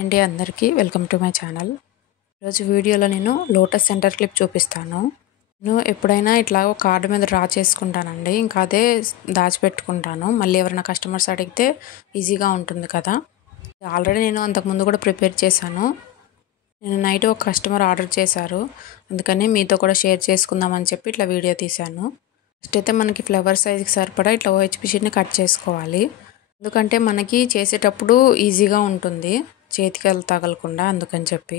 అండి అందరికీ welcome to my channel. ఈరోజు వీడియోలో నేను లోటస్ సెంటర్ క్లిప్ చూపిస్తాను. నేను ఎప్పుడైనా ఇట్లా ఒక కార్డు మీద డ్రా చేసుకుంటానండి. ఇంకా అదే దాచిపెట్టుకుంటాను. మళ్ళీ ఎవరైనా కస్టమర్స్ అడిగితే ఈజీగా ఉంటుంది కదా. ఆల్రెడీ నేను అంతకుముందు కూడా ప్రిపేర్ చేశాను. నేను నైట్ ఒక కస్టమర్ ఆర్డర్ చేశారు, అందుకని మీతో కూడా షేర్ చేసుకుందామని చెప్పి ఇట్లా వీడియో తీశాను. ఫస్ట్ అయితే మనకి ఫ్లవర్ సైజ్కి సరిపడా ఇట్లా OHP షీట్ని కట్ చేసుకోవాలి. ఎందుకంటే మనకి చేసేటప్పుడు ఈజీగా ఉంటుంది, చేతికి తగలకుండా. అందుకని చెప్పి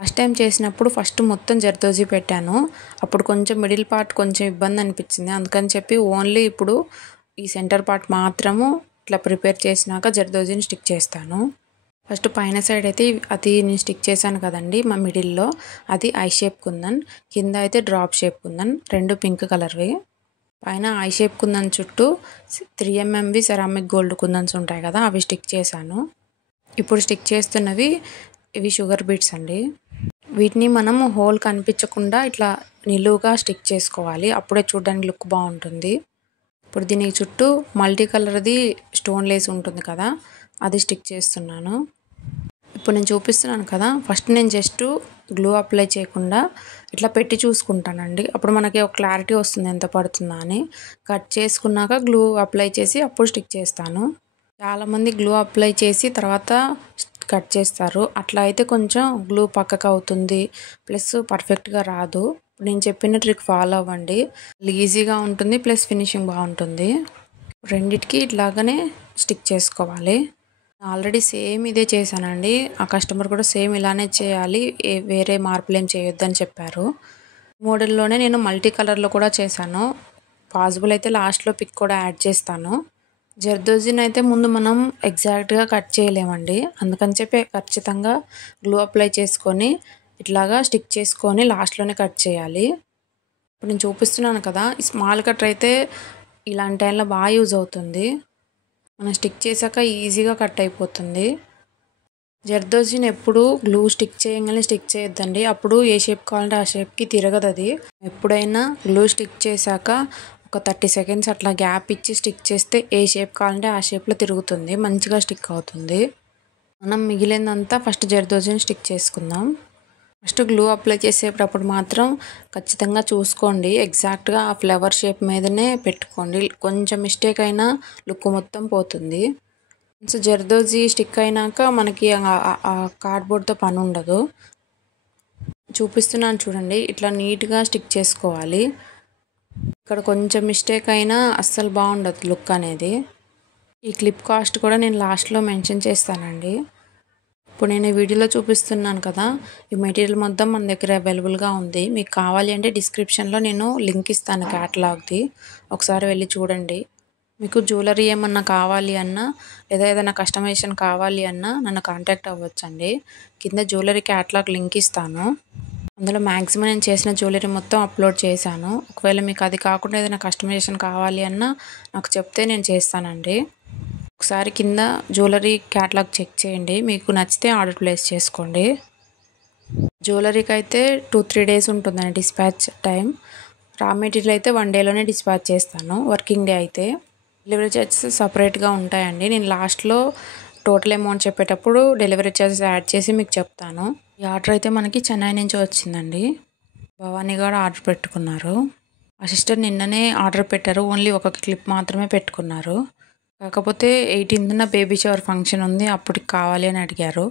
ఫస్ట్ టైం చేసినప్పుడు మొత్తం జర్దోజీ పెట్టాను. అప్పుడు కొంచెం మిడిల్ పార్ట్ కొంచెం ఇబ్బంది అనిపించింది. అందుకని చెప్పి ఓన్లీ ఇప్పుడు ఈ సెంటర్ పార్ట్ మాత్రము ఇట్లా ప్రిపేర్ చేసినాక జర్దోజీని స్టిక్ చేస్తాను. ఫస్ట్ పైన సైడ్ అయితే అది నేను స్టిక్ చేశాను కదండి, మా మిడిల్లో అది ఐ షేప్ కుందన్, కింద అయితే డ్రాప్ షేప్ కుందన్, రెండు పింక్ కలర్వి. పైన ఐ షేప్ కుందన్ చుట్టూ 3mmవి సెరామిక్ గోల్డ్ కుందన్స్ ఉంటాయి కదా, అవి స్టిక్ చేశాను. ఇప్పుడు స్టిక్ చేస్తున్నవి ఇవి షుగర్ బీట్స్ అండి. వీటిని మనము హోల్ కనిపించకుండా ఇట్లా నిలువుగా స్టిక్ చేసుకోవాలి, అప్పుడే చూడడానికి లుక్ బాగుంటుంది. ఇప్పుడు దీనికి చుట్టూ మల్టీ కలర్ది స్టోన్ లేస్ ఉంటుంది కదా, అది స్టిక్ చేస్తున్నాను. ఇప్పుడు నేను చూపిస్తున్నాను కదా, ఫస్ట్ నేను జస్ట్ గ్లూ అప్లై చేయకుండా ఇట్లా పెట్టి చూసుకుంటానండి. అప్పుడు మనకి ఒక క్లారిటీ వస్తుంది ఎంత పడుతుందా అని. కట్ చేసుకున్నాక గ్లూ అప్లై చేసి అప్పుడు స్టిక్ చేస్తాను. చాలామంది గ్లూ అప్లై చేసి తర్వాత కట్ చేస్తారు, అట్లా అయితే కొంచెం గ్లూ పక్కకు అవుతుంది, ప్లస్ పర్ఫెక్ట్గా రాదు. నేను చెప్పిన ట్రిక్ ఫాలో అవ్వండి, ఈజీగా ఉంటుంది, ప్లస్ ఫినిషింగ్ బాగుంటుంది. రెండిటికి ఇట్లాగనే స్టిక్ చేసుకోవాలి. ఆల్రెడీ సేమ్ ఇదే చేశానండి. ఆ కస్టమర్ కూడా సేమ్ ఇలానే చేయాలి, వేరే మార్పులు ఏం చేయొద్దని చెప్పారు. మోడల్లోనే నేను మల్టీ కలర్లో కూడా చేశాను. పాసిబుల్ అయితే లాస్ట్లో పిక్ కూడా యాడ్ చేస్తాను. జర్దోజీని అయితే ముందు మనం ఎగ్జాక్ట్గా కట్ చేయలేమండి, అందుకని చెప్పి ఖచ్చితంగా గ్లూ అప్లై చేసుకొని ఇట్లాగా స్టిక్ చేసుకొని లాస్ట్లోనే కట్ చేయాలి. ఇప్పుడు నేను చూపిస్తున్నాను కదా, ఈ స్మాల్ కటర్ అయితే ఇలాంటి టైంలో బాగా యూజ్ అవుతుంది. మనం స్టిక్ చేశాక ఈజీగా కట్ అయిపోతుంది. జర్దోజీని ఎప్పుడు గ్లూ స్టిక్ చేయగానే స్టిక్ చేయొద్దండి, అప్పుడు ఏ షేప్ కావాలంటే ఆ షేప్కి తిరగదు అది. ఎప్పుడైనా గ్లూ స్టిక్ చేశాక ఒక 30 సెకండ్స్ అట్లా గ్యాప్ ఇచ్చి స్టిక్ చేస్తే ఏ షేప్ కావాలంటే ఆ షేప్లో తిరుగుతుంది, మంచిగా స్టిక్ అవుతుంది. మనం మిగిలిందంతా ఫస్ట్ జర్దోజీని స్టిక్ చేసుకుందాం. ఫస్ట్ గ్లూ అప్లై చేసేటప్పుడు మాత్రం ఖచ్చితంగా చూసుకోండి, ఎగ్జాక్ట్గా ఆ ఫ్లవర్ షేప్ మీదనే పెట్టుకోండి. కొంచెం మిస్టేక్ అయినా లుక్ మొత్తం పోతుంది. సో జర్దోజీ స్టిక్ అయినాక మనకి ఆ కార్డ్బోర్డ్తో పని ఉండదు. చూపిస్తున్నాను చూడండి, ఇట్లా నీట్గా స్టిక్ చేసుకోవాలి. ఇక్కడ కొంచెం మిస్టేక్ అయినా అస్సలు బాగుండదు లుక్ అనేది. ఈ క్లిప్ కాస్ట్ కూడా నేను లాస్ట్లో మెన్షన్ చేస్తానండి. ఇప్పుడు నేను ఈ వీడియోలో చూపిస్తున్నాను కదా, ఈ మెటీరియల్ మొత్తం మన దగ్గర అవైలబుల్గా ఉంది. మీకు కావాలి అంటే డిస్క్రిప్షన్లో నేను లింక్ ఇస్తాను క్యాటలాగ్ది, ఒకసారి వెళ్ళి చూడండి. మీకు జ్యువెలరీ ఏమన్నా కావాలి అన్నా లేదా ఏదైనా కస్టమైజేషన్ కావాలి అన్నా నన్ను కాంటాక్ట్ అవ్వచ్చండి. కింద జ్యువెలరీ క్యాటలాగ్ లింక్ ఇస్తాను, అందులో మ్యాక్సిమం నేను చేసిన జ్యువెలరీ మొత్తం అప్లోడ్ చేశాను. ఒకవేళ మీకు అది కాకుండా ఏదైనా కస్టమైజేషన్ కావాలి అన్నా నాకు చెప్తే నేను చేస్తానండి. ఒకసారి కింద జ్యువెలరీ క్యాటలాగ్ చెక్ చేయండి, మీకు నచ్చితే ఆర్డర్ ప్లేస్ చేసుకోండి. జ్యువెలరీకి అయితే 2-3 డేస్ ఉంటుందండి డిస్పాచ్ టైం. రా మెటీరియల్ అయితే 1 డేలోనే డిస్పాచ్ చేస్తాను, వర్కింగ్ డే అయితే. డెలివరీ చార్జెస్ సపరేట్గా ఉంటాయండి, నేను లాస్ట్లో టోటల్ అమౌంట్ చెప్పేటప్పుడు డెలివరీ చార్జెస్ యాడ్ చేసి మీకు చెప్తాను. ఈ ఆర్డర్ అయితే మనకి చెన్నై నుంచి వచ్చిందండి. భవానీ గారు ఆర్డర్ పెట్టుకున్నారు. ఆ సిస్టర్ నిన్ననే ఆర్డర్ పెట్టారు, ఓన్లీ ఒక క్లిప్ మాత్రమే పెట్టుకున్నారు. కాకపోతే 18న బేబీ షవర్ ఫంక్షన్ ఉంది, అప్పటికి కావాలి అని అడిగారు.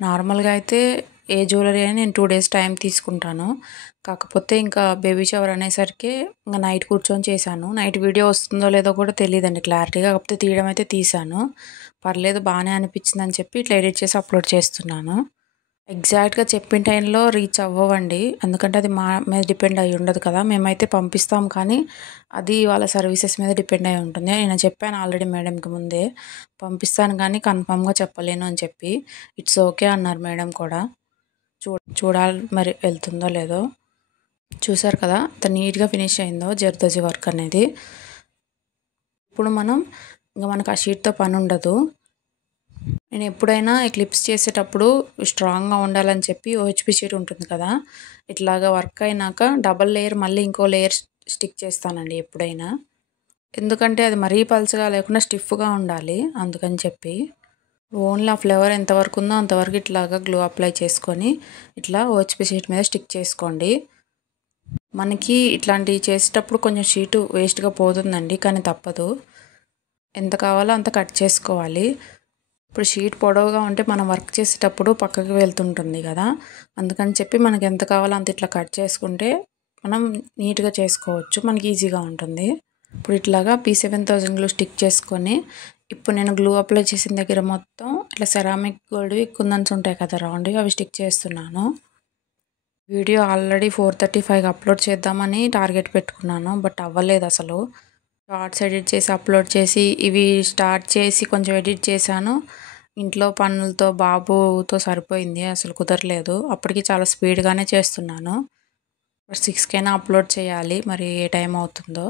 నార్మల్గా అయితే ఏ జ్యువెలరీ అయినా నేను 2 డేస్ టైం తీసుకుంటాను. కాకపోతే ఇంకా బేబీ షవర్ అనేసరికి ఇంకా నైట్ కూర్చొని చేశాను. నైట్ వీడియో వస్తుందో లేదో కూడా తెలియదండి క్లారిటీగా, కాకపోతే తీయడం అయితే తీశాను. పర్లేదు, బాగానే అనిపించింది అని చెప్పి ఇట్లా ఎడిట్ చేసి అప్లోడ్ చేస్తున్నాను. ఎగ్జాక్ట్గా చెప్పిన టైంలో రీచ్ అవ్వవండి, ఎందుకంటే అది మా మీద డిపెండ్ అయి ఉండదు కదా. మేమైతే పంపిస్తాం, కానీ అది వాళ్ళ సర్వీసెస్ మీద డిపెండ్ అయి ఉంటుంది. నేను చెప్పాను ఆల్రెడీ మేడంకి ముందే, పంపిస్తాను కానీ కన్ఫామ్గా చెప్పలేను అని చెప్పి. ఇట్స్ ఓకే అన్నారు మేడం కూడా. చూడాలి మరి వెళ్తుందో లేదో. చూసారు కదా అంత నీట్గా ఫినిష్ అయిందో జర్దోజీ వర్క్ అనేది. ఇప్పుడు మనకు ఆ షీట్తో పని ఉండదు. నేను ఎప్పుడైనా ఈ క్లిప్స్ చేసేటప్పుడు స్ట్రాంగ్గా ఉండాలని చెప్పి OHP షీట్ ఉంటుంది కదా, ఇట్లాగా వర్క్ అయినాక డబల్ లేయర్ మళ్ళీ ఇంకో లేయర్ స్టిక్ చేస్తానండి ఎప్పుడైనా. ఎందుకంటే అది మరీ పల్చగా లేకుండా స్టిఫ్గా ఉండాలి, అందుకని చెప్పి. ఓన్లీ ఆ ఫ్లేవర్ ఎంతవరకు ఉందో అంతవరకు ఇట్లాగా గ్లూ అప్లై చేసుకొని ఇట్లా ఓహెచ్పి షీట్ మీద స్టిక్ చేసుకోండి. మనకి ఇట్లాంటివి చేసేటప్పుడు కొంచెం షీటు వేస్ట్గా పోతుందండి, కానీ తప్పదు. ఎంత కావాలో అంత కట్ చేసుకోవాలి. ఇప్పుడు షీట్ పొడవుగా ఉంటే మనం వర్క్ చేసేటప్పుడు పక్కకి వెళ్తుంటుంది కదా, అందుకని చెప్పి మనకి ఎంత కావాలో అంత ఇట్లా కట్ చేసుకుంటే మనం నీట్గా చేసుకోవచ్చు, మనకి ఈజీగా ఉంటుంది. ఇప్పుడు ఇట్లాగా P7000 గ్లూ స్టిక్ చేసుకొని ఇప్పుడు నేను గ్లూ అప్లై చేసిన దగ్గర మొత్తం ఇట్లా సెరామిక్ గోల్డ్వి కుందన్స్ ఉంటాయి కదా రౌండ్వి, అవి స్టిక్ చేస్తున్నాను. వీడియో ఆల్రెడీ 4:35కి అప్లోడ్ చేద్దామని టార్గెట్ పెట్టుకున్నాను, బట్ అవ్వలేదు అసలు. షార్ట్స్ ఎడిట్ చేసి అప్లోడ్ చేసి ఇవి స్టార్ట్ చేసి కొంచెం ఎడిట్ చేశాను. ఇంట్లో పనులతో బాబుతో సరిపోయింది, అసలు కుదరలేదు. అప్పటికి చాలా స్పీడ్గానే చేస్తున్నాను. 6కైనా అప్లోడ్ చేయాలి, మరి ఏ టైం అవుతుందో.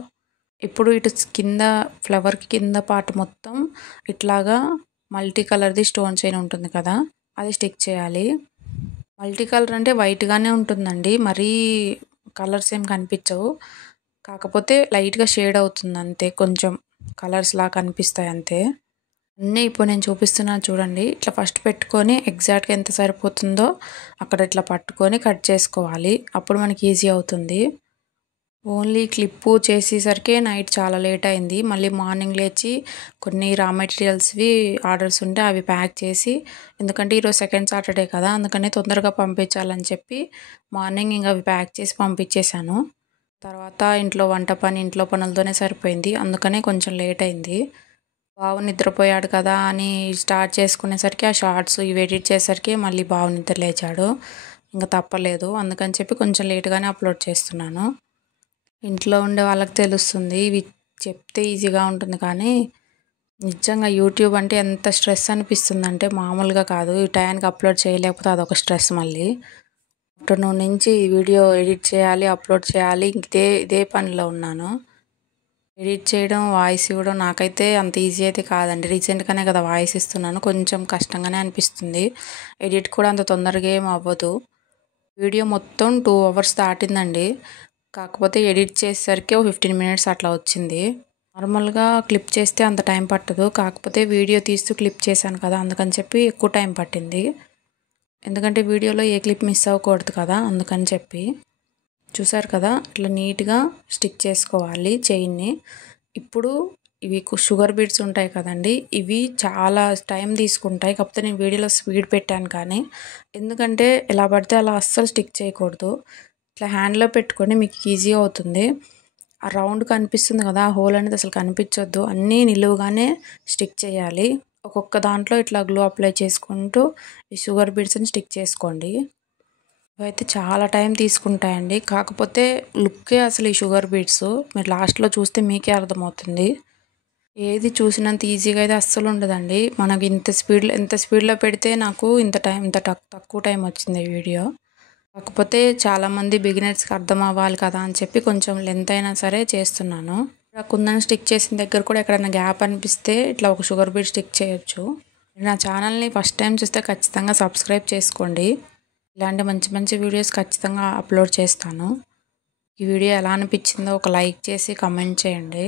ఇప్పుడు ఇటు కింద ఫ్లవర్కి కింద పార్ట్ మొత్తం ఇట్లాగా మల్టీ కలర్ది స్టోన్ చైన్ ఉంటుంది కదా, అది స్టిక్ చేయాలి. మల్టీ కలర్ అంటే వైట్గానే ఉంటుందండి, మరీ కలర్స్ ఏం కనిపించవు, కాకపోతే లైట్గా షేడ్ అవుతుంది అంతే, కొంచెం కలర్స్లా కనిపిస్తాయి అంతే. అన్నీ ఇప్పుడు నేను చూపిస్తున్నాను చూడండి. ఇట్లా ఫస్ట్ పెట్టుకొని ఎగ్జాక్ట్గా ఎంత సరిపోతుందో అక్కడ ఇట్లా పట్టుకొని కట్ చేసుకోవాలి, అప్పుడు మనకి ఈజీ అవుతుంది. ఓన్లీ క్లిప్పు చేసేసరికి నైట్ చాలా లేట్ అయింది. మళ్ళీ మార్నింగ్ లేచి కొన్ని రా మెటీరియల్స్వి ఆర్డర్స్ ఉంటే అవి ప్యాక్ చేసి, ఎందుకంటే ఈరోజు సెకండ్ సాటర్డే కదా, అందుకని తొందరగా పంపించాలని చెప్పి మార్నింగ్ ఇంకా అవి ప్యాక్ చేసి పంపించేశాను. తర్వాత ఇంట్లో వంట పని, ఇంట్లో పనులతోనే సరిపోయింది, అందుకనే కొంచెం లేట్ అయింది. బాబు నిద్రపోయాడు కదా అని స్టార్ట్ చేసుకునేసరికి ఆ షార్ట్స్ ఇవి ఎడిట్ చేసేసరికి మళ్ళీ బాబు నిద్ర లేచాడు, ఇంకా తప్పలేదు, అందుకని చెప్పి కొంచెం లేట్గానే అప్లోడ్ చేస్తున్నాను. ఇంట్లో ఉండే వాళ్ళకి తెలుస్తుంది, ఇవి చెప్తే ఈజీగా ఉంటుంది కానీ నిజంగా యూట్యూబ్ అంటే ఎంత స్ట్రెస్ అనిపిస్తుందంటే మామూలుగా కాదు. ఈ టైంకి అప్లోడ్ చేయలేకపోతే అదొక స్ట్రెస్. మళ్ళీ ఆఫ్టర్నూన్ నుంచి వీడియో ఎడిట్ చేయాలి, అప్లోడ్ చేయాలి, ఇదే పనిలో ఉన్నాను. ఎడిట్ చేయడం, వాయిస్ ఇవ్వడం నాకైతే అంత ఈజీ అయితే కాదండి. రీసెంట్గానే కదా వాయిస్ ఇస్తున్నాను, కొంచెం కష్టంగానే అనిపిస్తుంది. ఎడిట్ కూడా అంత తొందరగా ఏం అవ్వదు. వీడియో మొత్తం 2 hours దాటిందండి, కాకపోతే ఎడిట్ చేసేసరికి 15 minutes అట్లా వచ్చింది. నార్మల్గా క్లిప్ చేస్తే అంత టైం పట్టదు, కాకపోతే వీడియో తీస్తూ క్లిప్ చేశాను కదా, అందుకని చెప్పి ఎక్కువ టైం పట్టింది. ఎందుకంటే వీడియోలో ఏ క్లిప్ మిస్ అవ్వకూడదు కదా, అందుకని చెప్పి. చూసారు కదా, ఇట్లా నీట్గా స్టిక్ చేసుకోవాలి చైన్ని. ఇప్పుడు ఇవి షుగర్ బీడ్స్ ఉంటాయి కదండి, ఇవి చాలా టైం తీసుకుంటాయి, కాకపోతే నేను వీడియోలో స్పీడ్ పెట్టాను కానీ, ఎందుకంటే ఎలా పడితే అలా అస్సలు స్టిక్ చేయకూడదు. ఇట్లా హ్యాండ్లో పెట్టుకొని మీకు ఈజీ అవుతుంది. ఆ రౌండ్ కనిపిస్తుంది కదా, ఆ హోల్ అనేది అసలు కనిపించొద్దు, అన్నీ నిలువుగానే స్టిక్ చేయాలి. ఒక్కొక్క దాంట్లో ఇట్లా గ్లూ అప్లై చేసుకుంటూ ఈ షుగర్ బీడ్స్ని స్టిక్ చేసుకోండి. ఇవైతే చాలా టైం తీసుకుంటాయండి, కాకపోతే లుక్కే అసలు ఈ షుగర్ బీడ్స్ మీరు లాస్ట్లో చూస్తే మీకే అర్థమవుతుంది. ఏది చూసినంత ఈజీగా అయితే అస్సలు ఉండదండి. మనకి ఎంత స్పీడ్లో పెడితే నాకు ఇంత తక్కువ టైం వచ్చింది ఈ వీడియో. కాకపోతే చాలామంది బిగినర్స్కి అర్థం అవ్వాలి కదా అని చెప్పి కొంచెం లెంత్ అయినా సరే చేస్తున్నాను. కుందన్ స్టిక్ చేసిన దగ్గర కూడా ఎక్కడైనా గ్యాప్ అనిపిస్తే ఇట్లా ఒక షుగర్ బీడ్ స్టిక్ చేయొచ్చు. నా ఛానల్ని ఫస్ట్ టైం చూస్తే ఖచ్చితంగా సబ్స్క్రైబ్ చేసుకోండి. ఇలాంటి మంచి మంచి వీడియోస్ ఖచ్చితంగా అప్లోడ్ చేస్తాను. ఈ వీడియో ఎలా అనిపించిందో ఒక లైక్ చేసి కమెంట్ చేయండి.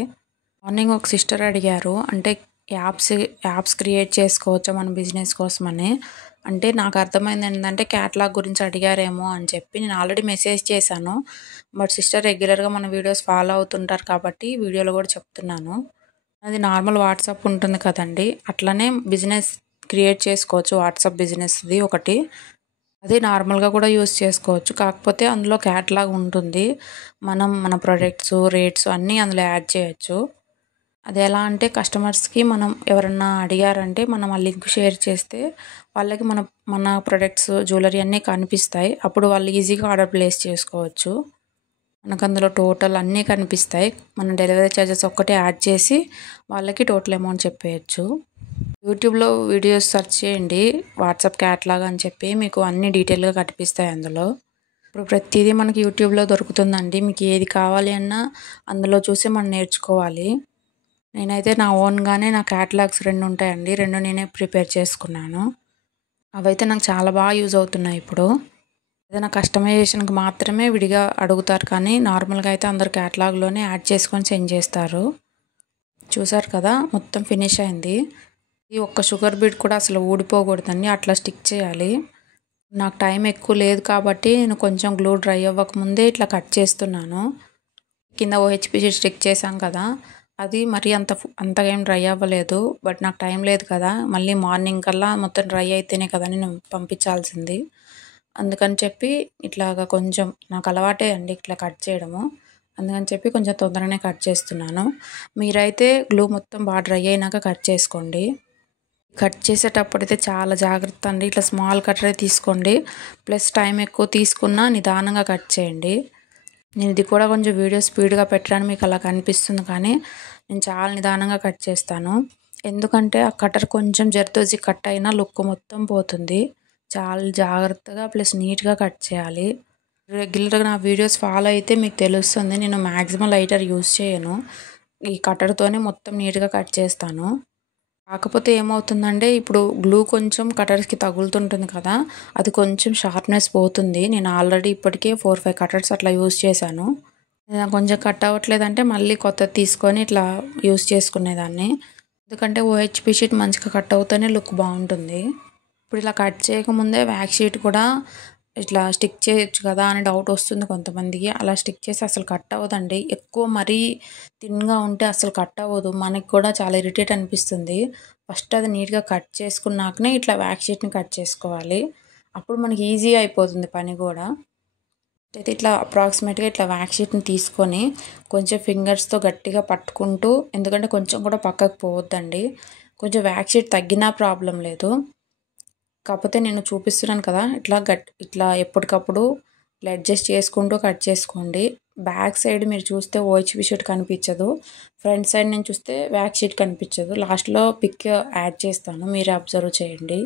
మార్నింగ్ ఒక సిస్టర్ అడిగారు, అంటే యాప్స్ క్రియేట్ చేసుకోవచ్చా మన బిజినెస్ కోసమని. అంటే నాకు అర్థమైంది ఏంటంటే క్యాటలాగ్ గురించి అడిగారేమో అని చెప్పి నేను ఆల్రెడీ మెసేజ్ చేశాను, బట్ సిస్టర్ రెగ్యులర్గా మన వీడియోస్ ఫాలో అవుతుంటారు కాబట్టి వీడియోలో కూడా చెప్తున్నాను. అది నార్మల్ వాట్సాప్ ఉంటుంది కదండి, అట్లనే బిజినెస్ క్రియేట్ చేసుకోవచ్చు. వాట్సాప్ బిజినెస్ది ఒకటి, అది నార్మల్గా కూడా యూస్ చేసుకోవచ్చు, కాకపోతే అందులో క్యాటలాగ్ ఉంటుంది. మన ప్రొడక్ట్స్, రేట్స్ అన్నీ అందులో యాడ్ చేయొచ్చు. అది ఎలా అంటే కస్టమర్స్కి మనం ఎవరన్నా అడిగారంటే మనం ఆ లింక్ షేర్ చేస్తే వాళ్ళకి మన ప్రొడక్ట్స్, జ్యువెలరీ అన్నీ కనిపిస్తాయి. అప్పుడు వాళ్ళు ఈజీగా ఆర్డర్ ప్లేస్ చేసుకోవచ్చు. మనకు అందులో టోటల్ అన్నీ కనిపిస్తాయి. మన డెలివరీ ఛార్జెస్ ఒక్కటే యాడ్ చేసి వాళ్ళకి టోటల్ అమౌంట్ చెప్పేయచ్చు. యూట్యూబ్లో వీడియోస్ సెర్చ్ చేయండి, వాట్సాప్ క్యాటలాగ్ అని చెప్పి, మీకు అన్ని డీటెయిల్గా కనిపిస్తాయి అందులో. ఇప్పుడు ప్రతిదీ మనకి యూట్యూబ్లో దొరుకుతుందండి, మీకు ఏది కావాలి అన్నా అందులో చూసి మనం నేర్చుకోవాలి. నేనైతే నా ఓన్గానే నా క్యాటలాగ్స్ 2 ఉంటాయండి, 2 నేనే ప్రిపేర్ చేసుకున్నాను. అవైతే నాకు చాలా బాగా యూజ్ అవుతున్నాయి. ఇప్పుడు ఏదైనా కస్టమైజేషన్కి మాత్రమే విడిగా అడుగుతారు, కానీ నార్మల్గా అయితే అందరు క్యాటలాగ్లోనే యాడ్ చేసుకొని సెండ్ చేస్తారు. చూసారు కదా, మొత్తం ఫినిష్ అయింది. ఈ ఒక్క షుగర్ బీడ్ కూడా అసలు ఊడిపోకూడదండి, అట్లా స్టిక్ చేయాలి. నాకు టైం ఎక్కువ లేదు కాబట్టి నేను కొంచెం గ్లూ డ్రై అవ్వకముందే ఇట్లా కట్ చేస్తున్నాను. కింద ఓహెచ్పిసి స్టిక్ చేసాం కదా, అది మరీ అంతగా ఏం డ్రై అవ్వలేదు. బట్ నాకు టైం లేదు కదా, మళ్ళీ మార్నింగ్ కల్లా మొత్తం డ్రై అయితేనే కదా నేను పంపించాల్సింది. అందుకని చెప్పి ఇట్లాగా కొంచెం నాకు అలవాటే అండి ఇట్లా కట్ చేయడము. అందుకని చెప్పి కొంచెం తొందరగానే కట్ చేస్తున్నాను. మీరైతే గ్లూ మొత్తం బాగా డ్రై అయినాక కట్ చేసుకోండి. కట్ చేసేటప్పుడైతే చాలా జాగ్రత్త అండి. ఇట్లా స్మాల్ కట్టరే తీసుకోండి. ప్లస్ టైం ఎక్కువ తీసుకున్నా నిదానంగా కట్ చేయండి. నేను ఇది కూడా కొంచెం వీడియో స్పీడ్గా పెట్టడానికి మీకు అలా కనిపిస్తుంది, కానీ నేను చాలా నిదానంగా కట్ చేస్తాను. ఎందుకంటే ఆ కటర్ కొంచెం జర్దోజీ కట్ అయినా లుక్ మొత్తం పోతుంది. చాలా జాగ్రత్తగా ప్లస్ నీట్గా కట్ చేయాలి. రెగ్యులర్గా నా వీడియోస్ ఫాలో అయితే మీకు తెలుస్తుంది, నేను మ్యాక్సిమం లైటర్ యూస్ చేయను. ఈ కటర్తోనే మొత్తం నీట్గా కట్ చేస్తాను. కాకపోతే ఏమవుతుందంటే ఇప్పుడు గ్లూ కొంచెం కటర్స్కి తగులుతుంటుంది కదా, అది కొంచెం షార్ప్నెస్ పోతుంది. నేను ఆల్రెడీ ఇప్పటికే 4-5 కటర్స్ అట్లా యూస్ చేశాను. నాకు కొంచెం కట్ అవ్వట్లేదంటే మళ్ళీ కొత్తది తీసుకొని ఇట్లా యూస్ చేసుకునేదాన్ని. ఎందుకంటే ఓహెచ్పి షీట్ మంచిగా కట్ అవుతూనే లుక్ బాగుంటుంది. ఇప్పుడు ఇలా కట్ చేయకముందే వ్యాక్స్ షీట్ కూడా ఇట్లా స్టిక్ చేయొచ్చు కదా అని డౌట్ వస్తుంది కొంతమందికి. అలా స్టిక్ చేసి అసలు కట్ అవ్వదండి. ఎక్కువ మరీ థిన్గా ఉంటే అసలు కట్ అవ్వదు, మనకి కూడా చాలా ఇరిటేట్ అనిపిస్తుంది. ఫస్ట్ అది నీట్గా కట్ చేసుకున్నాకనే ఇట్లా వ్యాక్స్ షీట్ని కట్ చేసుకోవాలి. అప్పుడు మనకి ఈజీ అయిపోతుంది పని కూడా. అయితే ఇట్లా అప్రాక్సిమేట్గా ఇట్లా వ్యాక్స్ షీట్ని తీసుకొని కొంచెం ఫింగర్స్తో గట్టిగా పట్టుకుంటూ, ఎందుకంటే కొంచెం కూడా పక్కకు పోవద్దండి. కొంచెం వ్యాక్స్ షీట్ తగ్గినా ప్రాబ్లం లేదు, కాకపోతే నేను చూపిస్తున్నాను కదా, ఇట్లా ఎప్పటికప్పుడు ఇట్లా అడ్జస్ట్ చేసుకుంటూ కట్ చేసుకోండి. బ్యాక్ సైడ్ మీరు చూస్తే ఓహెచ్పి షీట్ కనిపించదు, ఫ్రంట్ సైడ్ నుంచి చూస్తే వ్యాక్స్ షీట్ కనిపించదు. లాస్ట్లో పిక్ యాడ్ చేస్తాను, మీరే అబ్జర్వ్ చేయండి.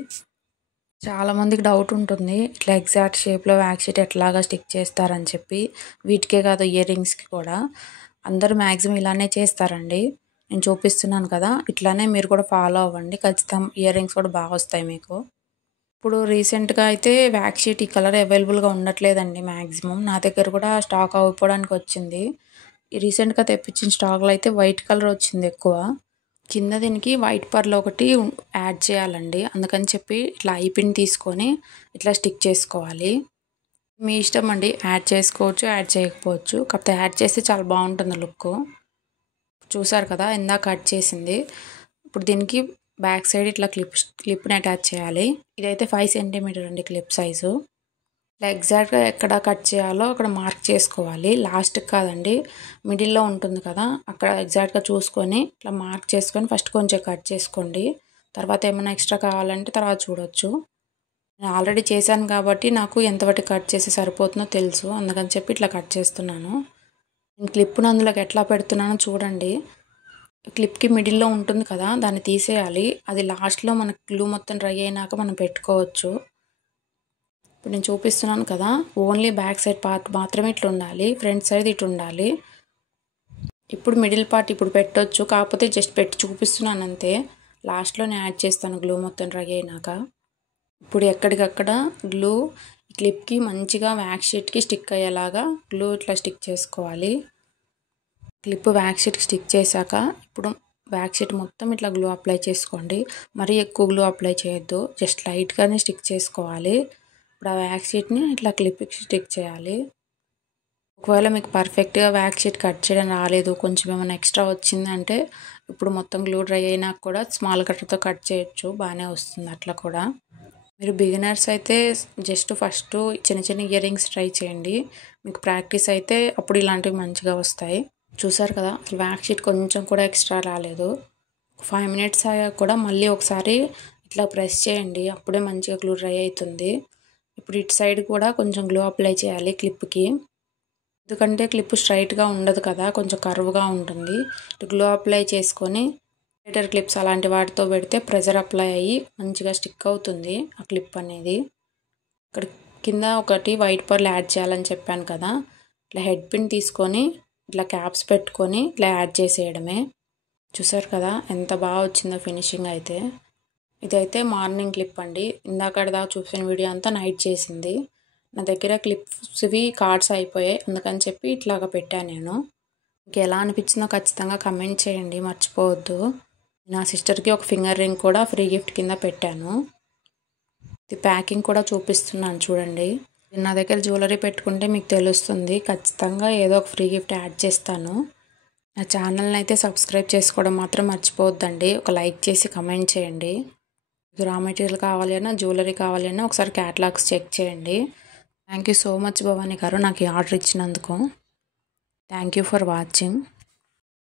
చాలామందికి డౌట్ ఉంటుంది ఇట్లా ఎగ్జాక్ట్ షేప్లో వ్యాక్స్ షీట్ ఎట్లాగా స్టిక్ చేస్తారని చెప్పి. వీటికే కాదు, ఇయర్ రింగ్స్కి కూడా అందరూ మ్యాక్సిమం ఇలానే చేస్తారండి. నేను చూపిస్తున్నాను కదా, ఇట్లానే మీరు కూడా ఫాలో అవ్వండి. ఖచ్చితంగా ఇయర్ రింగ్స్ కూడా బాగా వస్తాయి మీకు. ఇప్పుడు రీసెంట్గా అయితే వ్యాక్స్ షీట్ ఈ కలర్ అవైలబుల్గా ఉండట్లేదండి. మ్యాక్సిమం నా దగ్గర కూడా స్టాక్ అయిపోవడానికి వచ్చింది. రీసెంట్గా తెప్పించిన స్టాక్లో అయితే వైట్ కలర్ వచ్చింది ఎక్కువ. కింద దీనికి వైట్ పర్ల్ ఒకటి యాడ్ చేయాలండి, అందుకని చెప్పి ఇట్లా ఐపిన్ తీసుకొని ఇట్లా స్టిక్ చేసుకోవాలి. మీ ఇష్టం అండి, యాడ్ చేసుకోవచ్చు యాడ్ చేయకపోవచ్చు, కాకపోతే యాడ్ చేస్తే చాలా బాగుంటుంది లుక్. చూసారు కదా ఇందాక కట్ చేసింది. ఇప్పుడు దీనికి బ్యాక్ సైడ్ ఇట్లా క్లిప్ని అటాచ్ చేయాలి. ఇదైతే 5 సెంటీమీటర్ అండి క్లిప్ సైజు. ఇట్లా ఎగ్జాక్ట్గా ఎక్కడ కట్ చేయాలో అక్కడ మార్క్ చేసుకోవాలి. లాస్ట్కి కాదండి, మిడిల్లో ఉంటుంది కదా, అక్కడ ఎగ్జాక్ట్గా చూసుకొని ఇట్లా మార్క్ చేసుకొని ఫస్ట్ కొంచెం కట్ చేసుకోండి. తర్వాత ఏమైనా ఎక్స్ట్రా కావాలంటే తర్వాత చూడొచ్చు. నేను ఆల్రెడీ చేశాను కాబట్టి నాకు ఎంతవరకు కట్ చేసి సరిపోతుందో తెలుసు, అందుకని చెప్పి ఇట్లా కట్ చేస్తున్నాను. నేను క్లిప్ను అందులోకి ఎట్లా పెడుతున్నానో చూడండి. క్లిప్కి మిడిల్లో ఉంటుంది కదా, దాన్ని తీసేయాలి. అది లాస్ట్లో మనకు గ్లూ మొత్తం డ్రై అయినాక మనం పెట్టుకోవచ్చు. ఇప్పుడు నేను చూపిస్తున్నాను కదా, ఓన్లీ బ్యాక్ సైడ్ పార్ట్ మాత్రమే ఇట్లా ఉండాలి, ఫ్రంట్ సైడ్ ఇటు ఉండాలి. ఇప్పుడు మిడిల్ పార్ట్ ఇప్పుడు పెట్టొచ్చు, కాకపోతే జస్ట్ పెట్టి చూపిస్తున్నాను అంతే. లాస్ట్లో నేను యాడ్ చేస్తాను గ్లూ మొత్తం డ్రై అయినాక. ఇప్పుడు ఎక్కడికక్కడ గ్లూ క్లిప్కి మంచిగా వ్యాక్స్ షీట్కి స్టిక్ అయ్యేలాగా గ్లూ ఇట్లా స్టిక్ చేసుకోవాలి. క్లిప్ వ్యాక్స్ షీట్కి స్టిక్ చేశాక ఇప్పుడు వ్యాక్స్ షీట్ మొత్తం ఇట్లా గ్లూ అప్లై చేసుకోండి. మరీ ఎక్కువ గ్లూ అప్లై చేయొద్దు, జస్ట్ లైట్గానే స్టిక్ చేసుకోవాలి. ఇప్పుడు ఆ వ్యాక్స్ షీట్ని ఇట్లా క్లిప్కి స్టిక్ చేయాలి. ఒకవేళ మీకు పర్ఫెక్ట్గా వ్యాక్స్ షీట్ కట్ చేయడం రాలేదు, కొంచెం ఏమైనా ఎక్స్ట్రా వచ్చిందంటే ఇప్పుడు మొత్తం గ్లూ డ్రై అయినాక కూడా స్మాల్ కట్టర్తో కట్ చేయొచ్చు, బాగానే వస్తుంది అట్లా కూడా. మీరు బిగినర్స్ అయితే జస్ట్ ఫస్ట్ చిన్న చిన్న ఇయర్ రింగ్స్ ట్రై చేయండి. మీకు ప్రాక్టీస్ అయితే అప్పుడు ఇలాంటివి మంచిగా వస్తాయి. చూసారు కదా, వ్యాక్స్ షీట్ కొంచెం కూడా ఎక్స్ట్రా రాలేదు. 5 మినిట్స్ అయ్యాక కూడా మళ్ళీ ఒకసారి ఇట్లా ప్రెస్ చేయండి, అప్పుడే మంచిగా గ్లూ డ్రై అవుతుంది. ఇప్పుడు ఇటు సైడ్ కూడా కొంచెం గ్లూ అప్లై చేయాలి క్లిప్కి, ఎందుకంటే క్లిప్ స్ట్రైట్గా ఉండదు కదా, కొంచెం కర్వ్గా ఉంటుంది. ఇటు గ్లూ అప్లై చేసుకొని లైటర్ క్లిప్స్ అలాంటి వాటితో పెడితే ప్రెజర్ అప్లై అయ్యి మంచిగా స్టిక్ అవుతుంది ఆ క్లిప్ అనేది. ఇక్కడ కింద ఒకటి వైట్ పర్ల్ యాడ్ చేయాలని చెప్పాను కదా, ఇట్లా హెడ్ పిన్ తీసుకొని ఇట్లా క్యాప్స్ పెట్టుకొని ఇట్లా యాడ్ చేసేయడమే. చూసారు కదా ఎంత బాగా వచ్చిందో ఫినిషింగ్ అయితే. ఇదైతే మార్నింగ్ క్లిప్ అండి, ఇందాక దాకా చూసిన వీడియో అంతా నైట్ చేసింది. నా దగ్గర క్లిప్స్వి కార్డ్స్ అయిపోయాయి, అందుకని చెప్పి ఇట్లాగా పెట్టాను నేను. మీకు ఎలా అనిపించిందో ఖచ్చితంగా కమెంట్ చేయండి, మర్చిపోవద్దు. నా సిస్టర్కి ఒక ఫింగర్ రింగ్ కూడా ఫ్రీ గిఫ్ట్ కింద పెట్టాను. ఇది ప్యాకింగ్ కూడా చూపిస్తున్నాను చూడండి. నా దగ్గర జ్యువెలరీ పెట్టుకుంటే మీకు తెలుస్తుంది, ఖచ్చితంగా ఏదో ఒక ఫ్రీ గిఫ్ట్ యాడ్ చేస్తాను. నా ఛానల్ని అయితే సబ్స్క్రైబ్ చేసుకోవడం మాత్రం మర్చిపోవద్దండి. ఒక లైక్ చేసి కమెంట్ చేయండి. రా మెటీరియల్ కావాలి అన్నా, జ్యువెలరీ కావాలి అన్నా ఒకసారి క్యాటలాగ్స్ చెక్ చేయండి. Thank you so much Bhavani గారు నాకు ఈ ఆర్డర్ ఇచ్చినందుకు. Thank you for watching.